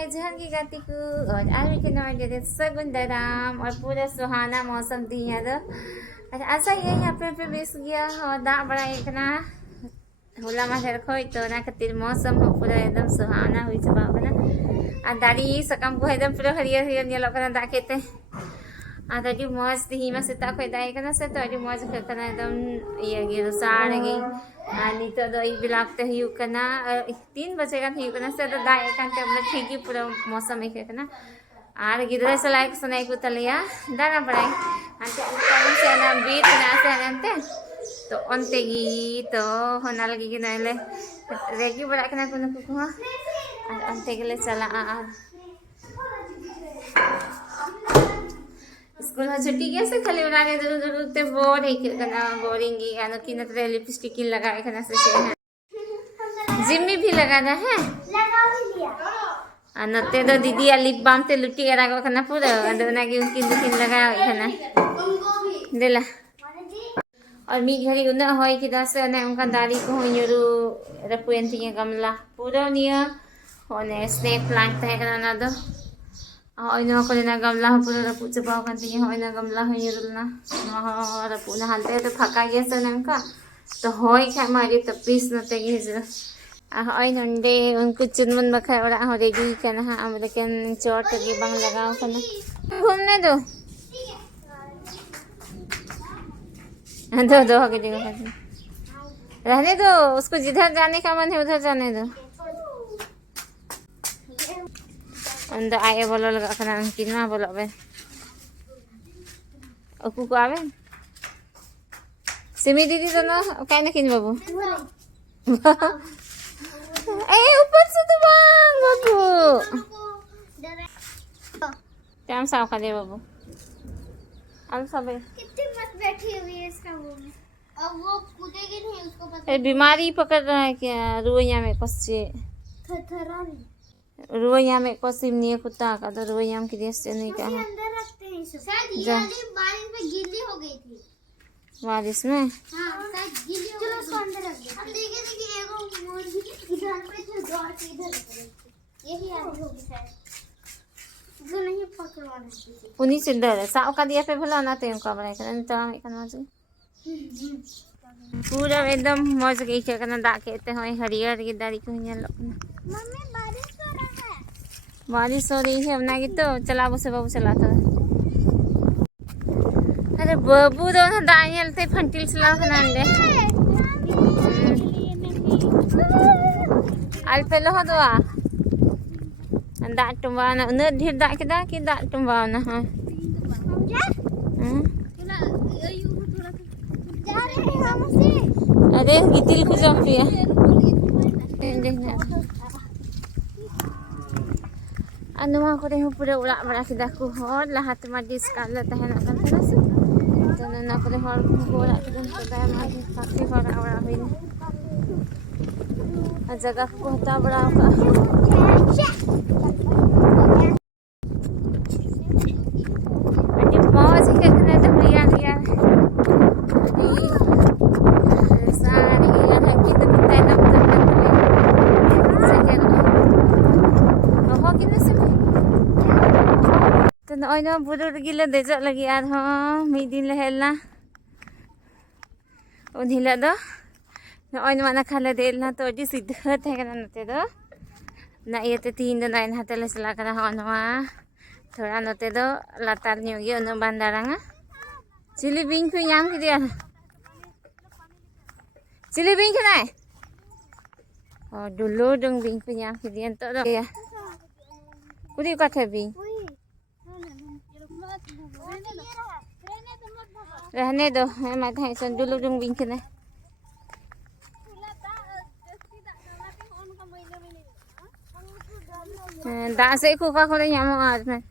हाय जहर की गाती को और आज भी के नॉइड दे सगुन दराम और पूरा सुहाना मौसम दी है तो ऐसा ही यहाँ पे बेस गया और दाग बड़ा एक ना होला माथे खोई तो ना खातिर मौसम हो पूरा एकदम सुहाना हुई चबाव ना आ दाड़ी सकम को एकदम पूरा हरियर हरियर ᱧᱮᱞᱚᱜ ᱠᱟᱱᱟ ᱫᱟᱜ ᱠᱮᱛᱮ ᱟᱫᱚ ᱟᱹᱰᱤ ᱢᱚᱡᱽ ᱛᱮᱦᱤᱧ ᱢᱟ ᱥᱮᱛᱟᱜ ᱠᱷᱚᱡ ᱫᱟᱜ ᱠᱟᱱᱟ ᱥᱮ ᱛᱚ ᱟᱹᱰᱤ ᱢᱚᱡᱽ ᱟᱹᱭᱠᱟᱹᱜ ᱠᱟᱱᱟ एकदम ᱤᱭᱟᱹ ᱜᱮ ᱨᱚᱥᱟᱲ ᱜᱮ ᱟᱨ ᱱᱤᱛᱚᱜ ᱫᱚ ᱟᱹᱭᱩᱵ ᱵᱮᱞᱟ ᱚᱠᱛᱮ ᱦᱩᱭᱩᱜ ᱠᱟᱱᱟ 3 ᱵᱟᱡᱮ ᱜᱟᱱ ᱦᱩᱭᱩᱜ ᱠᱟᱱᱟ ᱥᱮ ᱟᱫᱚ ᱫᱟᱜ ᱮ ᱠᱟᱱᱛᱮ ᱵᱚᱞᱮ ᱴᱷᱤᱠ ᱜᱮ ᱯᱩᱨᱟᱹ ᱢौसम ᱟᱹᱭᱠᱟᱹᱜ ᱠᱟᱱᱟ ᱟᱨ ᱜᱤᱫᱽᱨᱟᱹ ᱥᱟᱞᱟᱜ ᱠᱚ ᱥᱟᱱᱟᱭ ᱠᱚ ᱛᱟᱞᱮᱭᱟ ᱫᱟᱬᱟ ᱵᱟᱲᱟᱭ ᱦᱟᱱᱛᱮ ᱛᱟᱭᱚᱢ ᱥᱮ ᱚᱱᱟ ᱵᱤᱨ ᱢᱮᱱᱟᱜᱼᱟ ᱥᱮ ᱦᱟᱱᱛᱮ तो onte gi तो होना लगी कि नाले रेगी बड़ा कना को नुकु को और onte गेले चला और स्कूल में छुट्टी कैसे खाली बनाने दूर दूर ते बोर है कना बोरिंग की आनो कि नतरे लिपस्टिक की लगाए कना से है जिम्मी भी लगाना है लगा भी लिया अनते तो दीदी लिप बाम ते लुटी करा को कना पूरा अदना की उनकी दुकिन लगा कना देला और मी घड़ी उन्ना होय किदा से ने उनका दाढ़ी को ᱧᱩᱨᱩ रपुएन तिया गमला पूरा निया होने स्नेक प्लांट तहे कना ना दो होय नो को ना गमला पूरा रपु चबाव kan तिया होय ना गमला होय ᱧᱩᱨुलना नो रपु ना हालते तो फाका गया से नंका तो होय खा मारी तो प्लीज नते गे जरा होय नंडे उनको चुनमन बखा ओरा हो रेडी कना हा हम लेकिन चोट के बंग लगाओ कना घूमने दो दो दो के जगह रहने दो उसको जिधर जाने का मन है उधर जाने दो अंदर आए बोलो लगा करना कितना बोलो बे ओकू को आवे सिमी दीदी तो ना काय ना किन बाबू ए ऊपर से तो बांग बाबू टाइम साफ कर दे बाबू हम सब कितनी मत बैठी हुई है इसका वो में अब वो कूदेगी नहीं उसको पता बीमारी पकड़ रहा है क्या रुइया में कच्चे थरथरा रुइया में कसिम नहीं कुत्ता का तो रुइया में किसी से नहीं कहा अंदर रखते हैं शायद ये वाली बारिश में गीली हो गई थी बारिश में हां शायद गीली हो गई चलो अंदर रख दे हम देखें कि एगो मुर्गी इधर पे थे द्वार के इधर यही आदमी होगी शायद जो नहीं पकड़वाना पुनी सिंदर साव का दिया पे भला ना ते उनका बड़ाई करन तो हम एकन मौज पूरा एकदम मौज गई के कना दा केते होय हरियर की दाढ़ी को ᱧᱮᱞ मम्मी बारिश हो रहा है बारिश हो रही है हमना की तो चला बसे बाबू चला तो अरे बाबू दो ना दा ᱧᱮᱞते फंटिल चला कना अंडे al pelo ho doa dak tumbana una dhir dak keda ki dak tumbana ha अरे गितिल को जम पिया देखना अनुमा को रे पूरा उड़ा बड़ा किदा को हर लहात मा डिस्काउंट ले तहना kan था से तो ना को हर को उड़ा किदा तो दाय मा काफी हर उड़ा होइने आ जगह को हता बड़ा का नॉय ना बुरु गिले देज लगी आर मी दिन ले हेलना उन हिला दो नॉय ना खाले देलना तो अडी सीधा थे कना नते दो ना येते तीन दो नाइन हाते ले चला करा हनवा थोड़ा नते दो लातार न्योगी अनु बांदारांगा चिली बिंग को याम की दिया चिली बिंग के नाय और दुलो दंग बिंग को याम की दिया तो दो कुदी का थे बिंग रहने दो मैं था सन दुलो दंग बिंग के नाय दा से को का को यामो आज में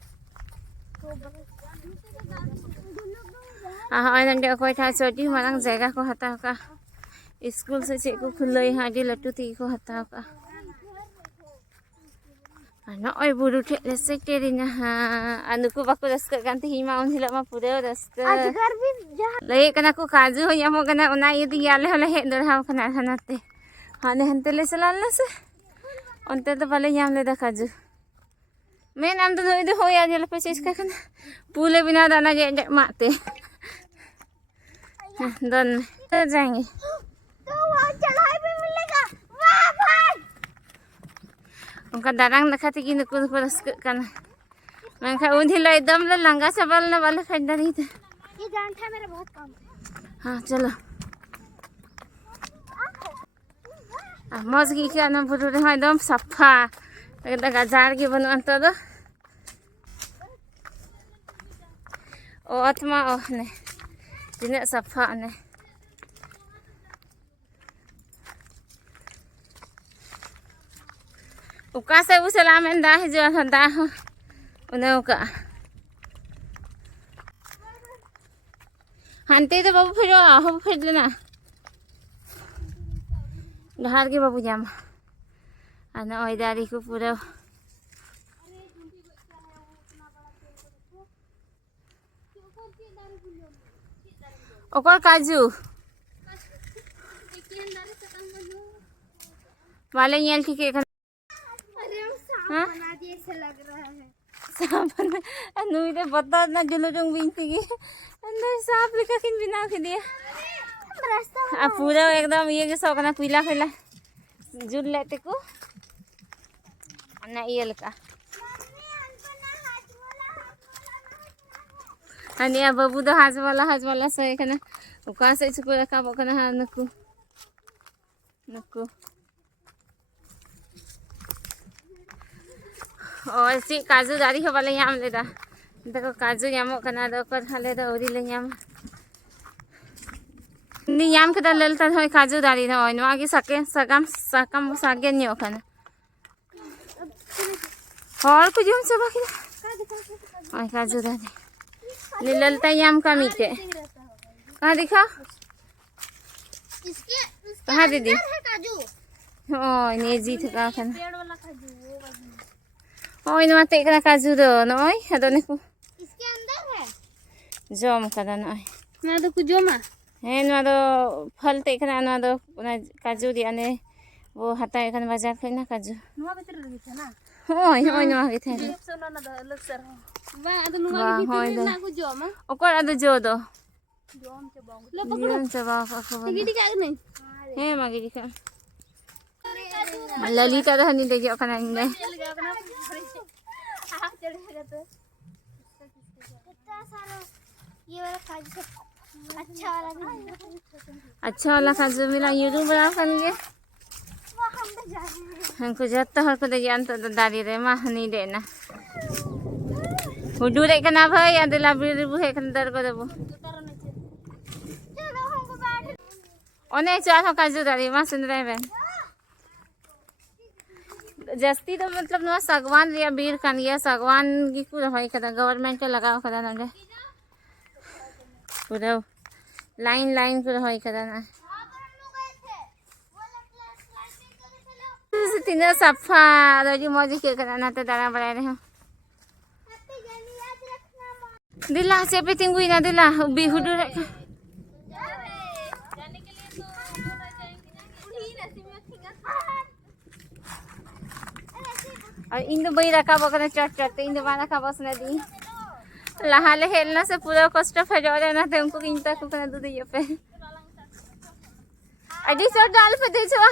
हाँ नंदे कोई था छोटी मारंग जगह को हता का स्कूल से चे को खुले हाँ डी लट्टू ती को हता का ना ओए बुरु ठेले से तेरी ना अनुको बाको रस्क कांते हिमा उन हिला मा पूरे रस्क अजगर भी ले कना को काजू हो यामो कना उना ये दी याले हले हे दरहाव कना हनाते हाने हंते ले चलाल ना से onte तो भले याम ले दा काजू मैं नाम तो नहीं हो यार जल पे चीज का पूले बिना दाना जे मारते दोन जाएंगे तो वहाँ चढ़ाई भी मिलेगा। वाह भाई उनका दारंग दिखाते कि नुकुर पर रस्क करना मैं कहा उन्हीं लो एकदम लो लंगा चबल ना वाला खरीदा नहीं था ये जान था मेरा बहुत काम था। हाँ चलो मौज की क्या ना बुरे रहे एकदम सफा एकदम गजार के बनो अंत दो ओ आत्मा ओ ने जिन्हें सफा ने उका से उसे लामें दा है जो दा हो उन्हें उका हंते तो बाबू फिर हो फिर देना घर के बाबू जाम आना ओइदारी को पूरा ओकर काजू वाले यल की के हाँ बना दिए ऐसे लग रहा है। साबन अनुई तो बता ना जुलो जंग बिनती की अंदर सांप लिखा किन बिना के दिया आ पूरा एकदम ये के सौकना पीला पीला जुल लेते को ना ये लका अनि बाबू तो हाथ वाला सही कना उका से चुको रखा बकना हा नकु नकु और सी काजू दारी हो वाले याम लेदा देखो काजू यामो कना दो कर हले दो ओरी ले याम नि याम के दलता होय काजू दारी न होय नवा की सके सकम सागे नि ओखना और कुछ हम सब बाकी ओय काजू दारी ललता याम का मीटे कहाँ दिखा इसके कहाँ दीदी है काजू ओय ने जी थका खन पेड़ वाला काजू वो वाला ओय नवा ते कना काजू दो नोय हदो ने को इसके अंदर है जम कदा नोय ना तो कुछ जो मा हे नवा दो फल ते कना नवा दो काजू दिया ने वो हता एखन बाजार खना काजू नुआ भीतर लगी था ना ओय ओय नवा के थे सोना ना अलग सर वाह अद नुआ भीतर ना कुछ जो मा ओकर अदो जो दो जोम से बांग लो पकड़ो जीवन चबा का खबर गिटी का नहीं हे मागी दिखा ललिता रहनी देखियो कना ने हां चढ़ेगा तो कितना सारा ये वाला काजू अच्छा वाला काजू मिला यूट्यूब बना कर लिए वो हम तो जा रहे हैं हमको जत्ता हर को दे जान तो दादी रे मा नहीं देना हुडू रे कना भाई अदला बिर बुहे कन दर को देबो चलो हमको बैठ ओने चार काजू दारी मा सुन रहे बहन जस्ती तो मतलब नुआ सागवान या बीर कनिया सागवान की पूरा होई कदा गवर्नमेंट लगाओ कदा नंगे पूरा लाइन पूरा होई कदा ना तीनों सफा रोजी मौजी के कदा ना तो दाना बड़ा रहे दिला से पे तिंगुई ना दिला बिहुडू रे और इन दो बई रखा बकना चट इन दो बाना का बस न दी लहाले हेलना से पूरा कष्ट फजो देना थे उनको इन तक को दूध ये पे अडी सो डाल पे दे छवा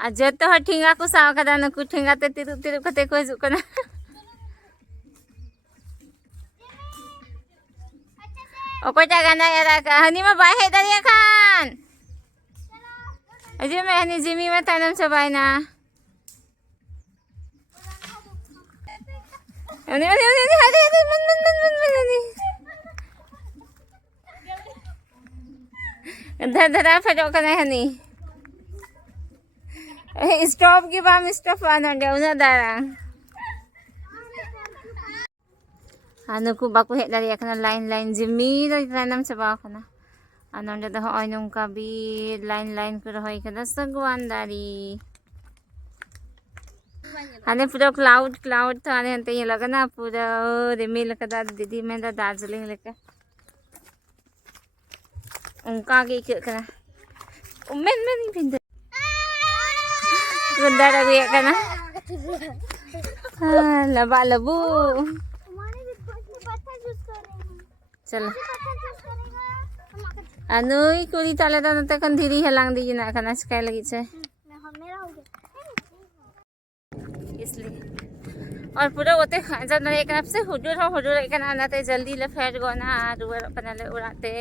आज तो ठिंगा को साव कदा न को ठिंगा ते तिरु कते को हिजु कना ओको जगह ना यार का हनी में बाहे दरिया खान अजय मैं हनी जिमी में तनम सबाई ना अने हनी मन धरा फजो कना हनी स्टॉप की बाम स्टॉप आना दे उना दारा अनुको बाको हेड dari kana लाइन जिमी द तनम सबाव kana anonde dah hoy nungka bi line ko hoy kada sagwan dari ane pura cloud तो आने अंत ये लगा ना पूरा रिमिल kada दीदी मैं दा दार्जिलिंग लेके उनका आगे क्या करा उम्मीद में नहीं Bhind Ganda na biya ka na. Laba-labu. हमारे भी पत्थर यूज कर रहे हैं Chala. पत्थर यूज करेगा हम आकर Anoy, kuli talaga na takan diri halang di na ka na sky lagi siya. मेरा हो गया इसलिए और पूरा होते जब नरे कनप से हुजूर एक आना ते जल्दी ले फेर गो ना दुवर पनले उड़ाते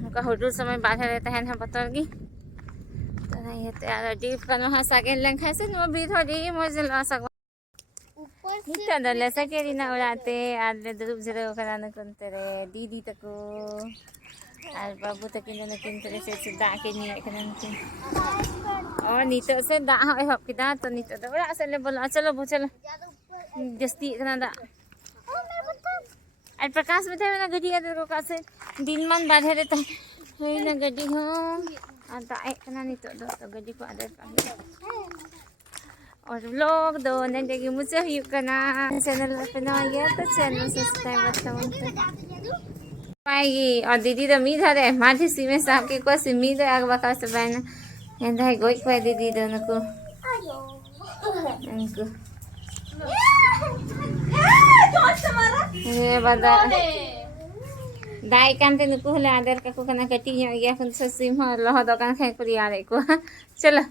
उनका हुजूर समय बाहर रहता है ना बतरगी तो नहीं ते यार डीप कनो हा सागे लंग खासे नो भी थोड़ी मजे ला सक ऊपर निता दले सकेरी ना उड़ाते आले दुरुप जरे कराने kunte re दीदी तको और बाबू तक इन किन से दा के नि कनन के और नीतो से दा हो किदा तो नीतो तो उड़ा से ले बोला चलो वो चलो ज्यादा ऊपर जस्ती कना दा ओ मेरा पत्थर और प्रकाश में थे ना गड्डी का को कासे दिन मन बाधे रहता है ना गड्डी हो आता एक कना नीतो तो गड्डी को आदर का और लोग दो ने देखिए मुझे ही करना चैनल पे ना गया तो चैनल सब्सक्राइब करता पाएगी और दीदी तो मीध है माझी सीमे साहब के को मीध है आग बका से बहन एंदा है गोई पे दीदी दोनों को इनको ये बता दाई कांते नुकु हले आदर का को कना कटी गया कुन से सीम हो लह दकान खाए को यार को चलो